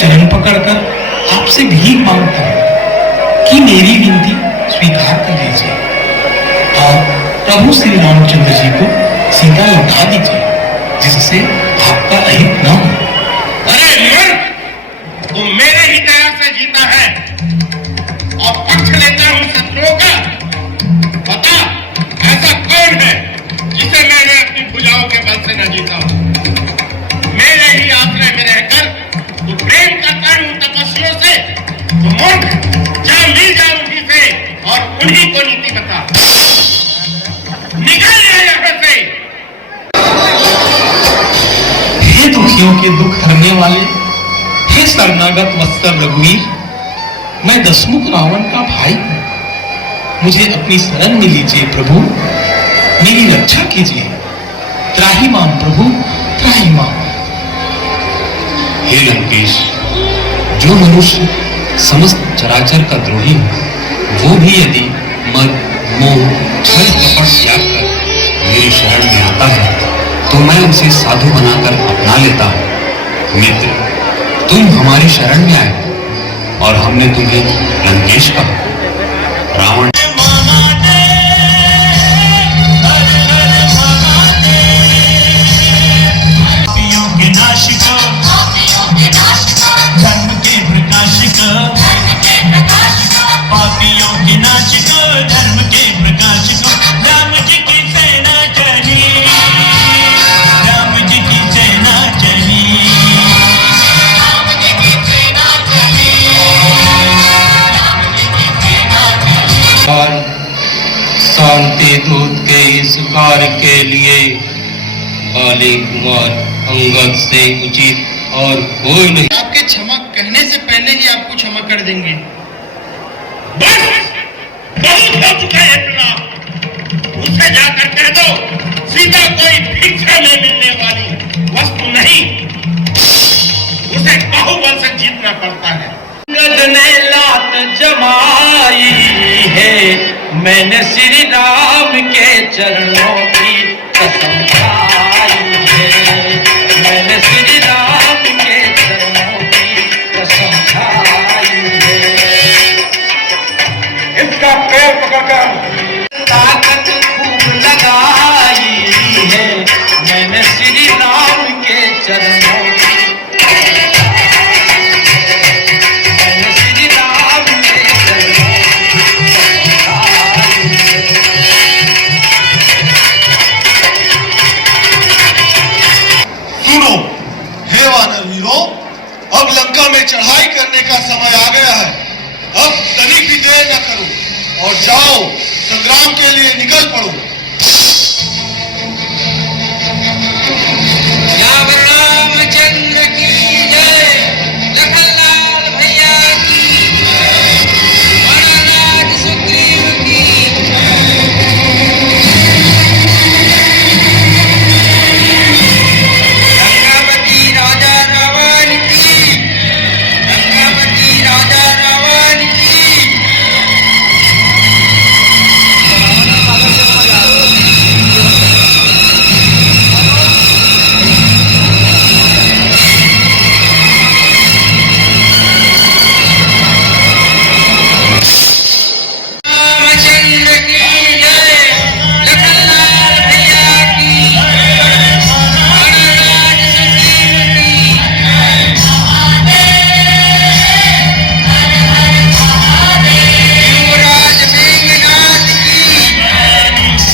चरण पकड़कर आपसे भीख मांगता हूं कि मेरी विनती स्वीकार कर लीजिए और प्रभु श्री रामचंद्र जी को सीता लौटा दीजिए, जिससे आपका अहित न हो। अरे मूर्ख, तू मेरे ही दया से जीता है और पक्ष लेता हूं शत्रुओं का। बता, ऐसा कौन है जिसे मैंने अपनी भुजाओं के बल से न जीता हूं? मेरे ही आश्रय में रहकर तू प्रेम करता हूं तपस्वियों से। तो मूर्ख, जा मिल जा उन्हीं से और उन्हीं को नीति बता। निकल जा यहाँ से। हे दुखियों के दुख हरने वाले, हे शरणागत वत्सल रघुवीर, मैं दशमुख रावण का भाई हूं। मुझे अपनी शरण में लीजिए प्रभु, मेरी रक्षा कीजिए। त्राहिमाम प्रभु, त्राहिमाम। हे लंकेश, जो मनुष्य समस्त चराचर का द्रोही हो, वो भी यदि मद, मोह, छल कपट त्याग कर मेरी शरण में आता है तो मैं उसे साधु बनाकर अपना लेता हूँ। मित्र, तुम हमारी शरण में आए और हमने तुम्हें लंकेश कहा। रावण शांति दूत के इस कार्य के लिए बाली कुमार अंगद से उचित और कोई नहीं। आपके क्षमा कहने से पहले ही आपको क्षमा कर देंगे। बस, बहुत हो चुका है इतना। उसे जाकर कह दो सीता कोई भिक्षा में मिलने वाली वस्तु नहीं, उसे बाहुबल से जीतना पड़ता है। अंगद ने लात जमाई है, मैंने श्री राम के चरणों की कसम खाई है, मैंने श्री राम के चरणों की कसम खाई है। इसका पैर पकड़कर ताकत खूब लगाई है, मैंने श्री राम के चरणों की अब लंका में चढ़ाई करने का समय आ गया है। अब तनिक भी देर न करो और जाओ, संग्राम के लिए निकल पड़ो। रामचंद्र की जय, लखनलाल भैया की, महाराज सुग्रीव की। गंगावती राजा रावण की, गंगावती राजा रावण की। रामचंद्र की जय, लखनलाल भैया की, महाराज सुग्रीव की। युवराज मेघनाथ की,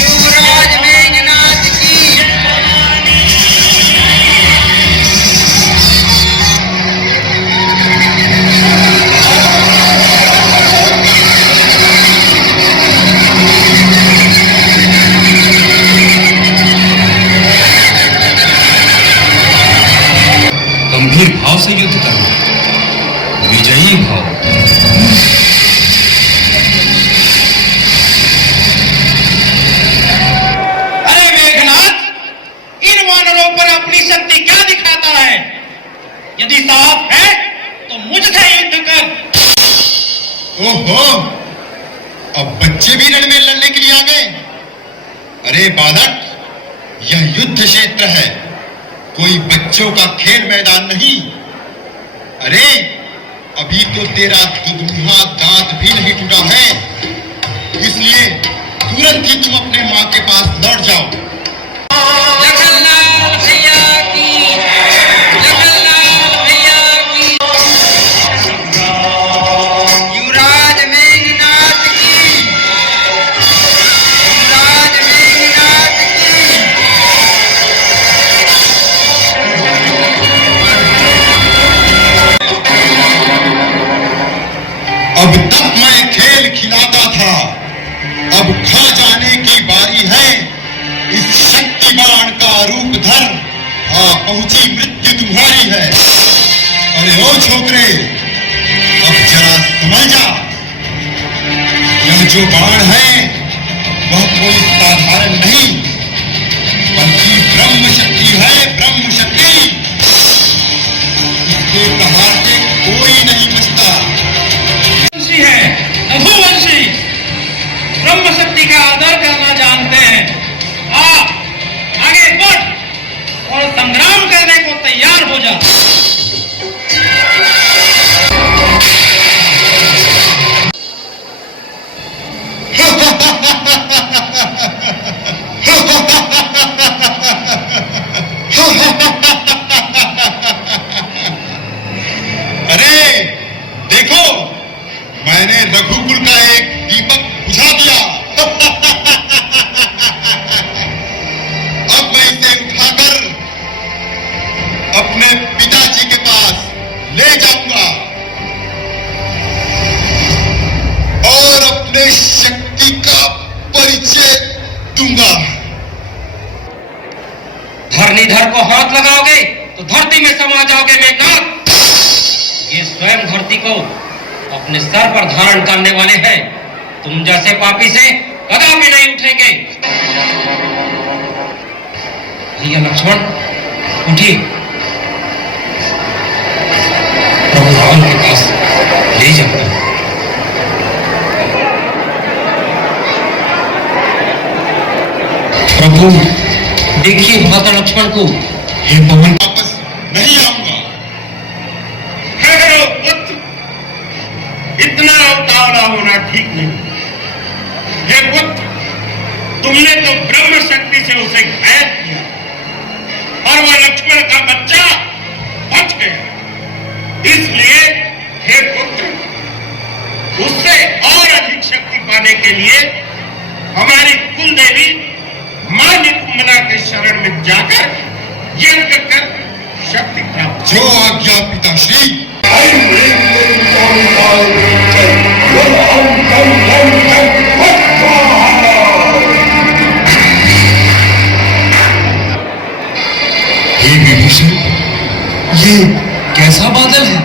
युवराज मेघनाथ की। गंभीर भाव से युद्ध करना, विजयी भाव। अरे मेघनाथ, इन वानरों पर अपनी शक्ति क्या दिखाता है? यदि साफ है तो मुझसे युद्ध कर। ओहो, अब बच्चे भी रण में लड़ने के लिए आ गए। अरे बालक, यह युद्ध क्षेत्र है, कोई बच्चों का खेल मैदान नहीं। अरे अभी तो तेरा दुधुहा दांत भी नहीं टूटा है, इसलिए तुरंत ही तुम अपने माँ के पास लौट जाओ। लखनलाल भैया की, लखनलाल भैया की, युवराज मेघनाथ की, युवराज मेघनाथ की। अब तक मैं खेल खिलाता था, अब खा जाने की बारी है। इस शक्तिमान का रूप धर, पहुंची मृत्यु तुम्हारी है। अरे ओ छोकरे, अब जरा समझ जा, यह जो बाण है वह कोई साधारण नहीं, बल्कि ब्रह्म शक्ति है, ब्रह्म शक्ति। इसके प्रहार से कोई नहीं बचता। है रघुवंशी, ब्रह्म शक्ति का आदर करना जानते हैं। आप आगे बढ़ और संग्राम करने को तैयार हो जा। अरे देखो, मैंने रघुकुल का एक दीपक बुझा दिया। अब मैं इसे उठाकर अपने पिताजी के पास ले जाऊंगा और अपने शक्ति का परिचय दूंगा। धरणीधर को हाथ लगाओगे तो धरती में समा जाओगे मेघनाथ। ये स्वयं धरती को अपने सर पर धारण करने वाले हैं। तुम जैसे पापी से कदापि नहीं उठेंगे। भैया लक्ष्मण उठिए, प्रभु रावण के पास ले जाओ। प्रभु देखिए भ्राता लक्ष्मण को। हे पवन, वापस नहीं आऊंगा। हे पुत्र, इतना उतावला होना ठीक नहीं। हे पुत्र, तुमने तो ब्रह्म शक्ति से उसे घायल किया और वह लक्ष्मण का बच्चा बच गया। इसलिए हे पुत्र, उससे और अधिक शक्ति पाने के लिए हमारी कुल देवी मां निकुंभला के शरण में जाकर यज्ञ कर शक्ति प्राप्त। जो आज्ञा पिताश्री। हे विभूषण, ये कैसा बादल है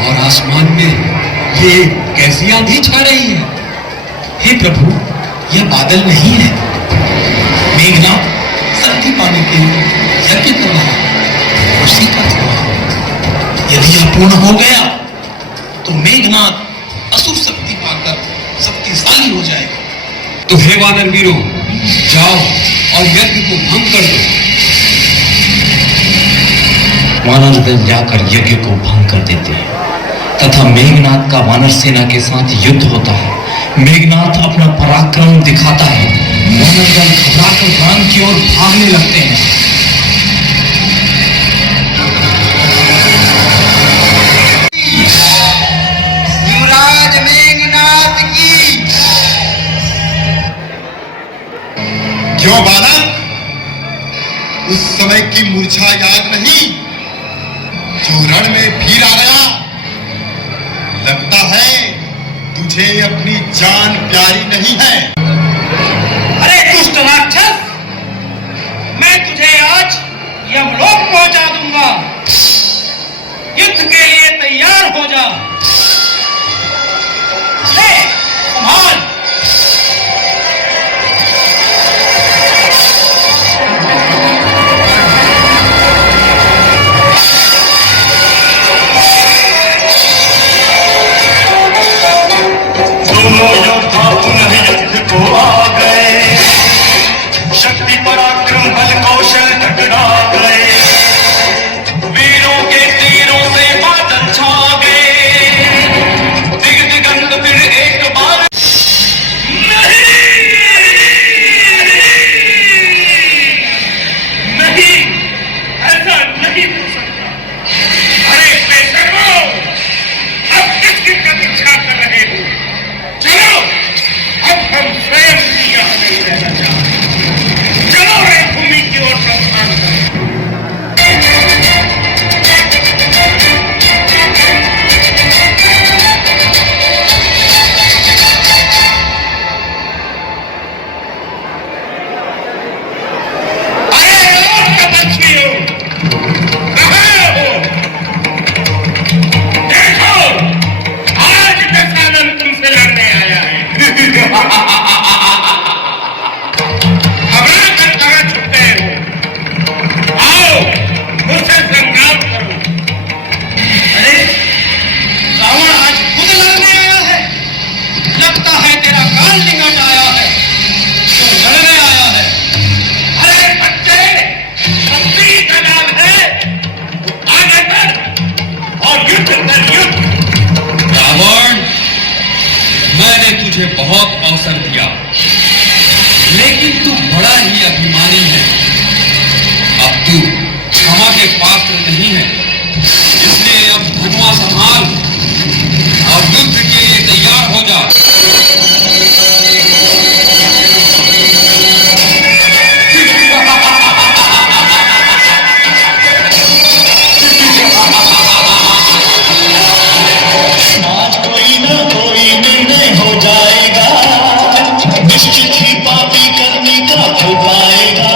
और आसमान में ये कैसी आंधी छा रही है? हे प्रभु, यह बादल नहीं है, मेघनाथ शक्ति पाने के लिए यज्ञ कर रहा है, उसी का धुआं। यदि यह पूर्ण हो गया तो मेघनाथ असुर शक्ति पाकर शक्तिशाली हो जाएगा। तो हे वानर वीरों, जाओ और यज्ञ को भंग कर दो। वानरदल जाकर यज्ञ को भंग कर देते हैं तथा मेघनाथ का वानर सेना के साथ युद्ध होता है। मेघनाथ अपना पराक्रम दिखाता है। वानरदल घबराकर वन की ओर भागने लगते हैं। युवराज मेघनाथ की। क्यों बालक, उस समय की मूर्छा याद नहीं जो रण में फिर आ गया? लगता है तुझे अपनी जान प्यारी नहीं है। अरे दुष्ट राक्षस, मैं तुझे आज यमलोक पहुंचा दूंगा। युद्ध के लिए तैयार हो जा। ले, संभाल। दोनों योद्धा पुनः दिया, लेकिन तू बड़ा ही अभिमानी है। अब तू क्षमा के पात्र नहीं है, इसलिए अब धनुआ संभाल और युद्ध के लिए तैयार हो जा। आज कोई ना कोई निर्णय हो जाएगा, निश्चित ही पापी करने का हो पाएगा।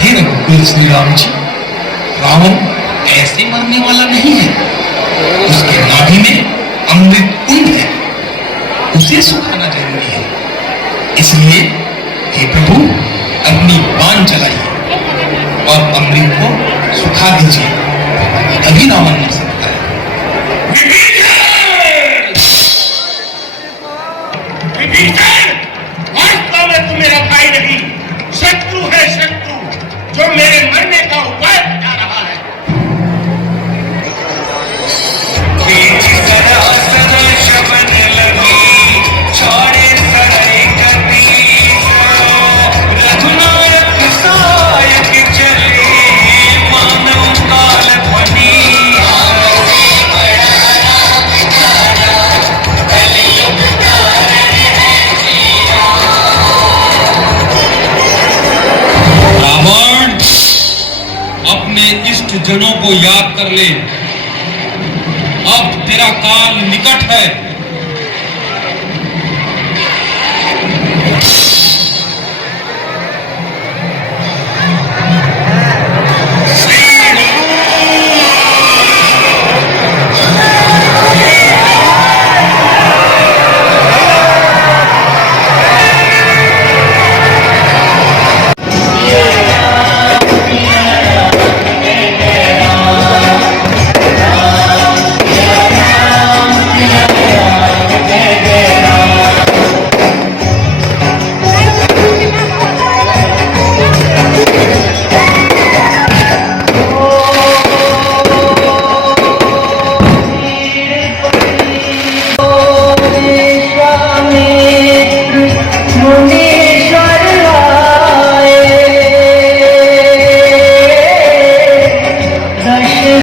हे रघुकुल श्री राम जी, रावण ऐसे मरने वाला नहीं है। उसके नाभि में अमृत कुंड है, उसे सुखाना जरूरी है। इसलिए हे प्रभु, अपनी बाण चलाइए और अमृत को सुखा दीजिए, तभी रावण मर सकता है। विभीषण, वास्तव में तू मेरा भाई नहीं, शत्रु है, शत्रु जो मेरे मरने का उपाय बता रहा है। इष्ट जनों को याद कर ले, अब तेरा काल निकट है।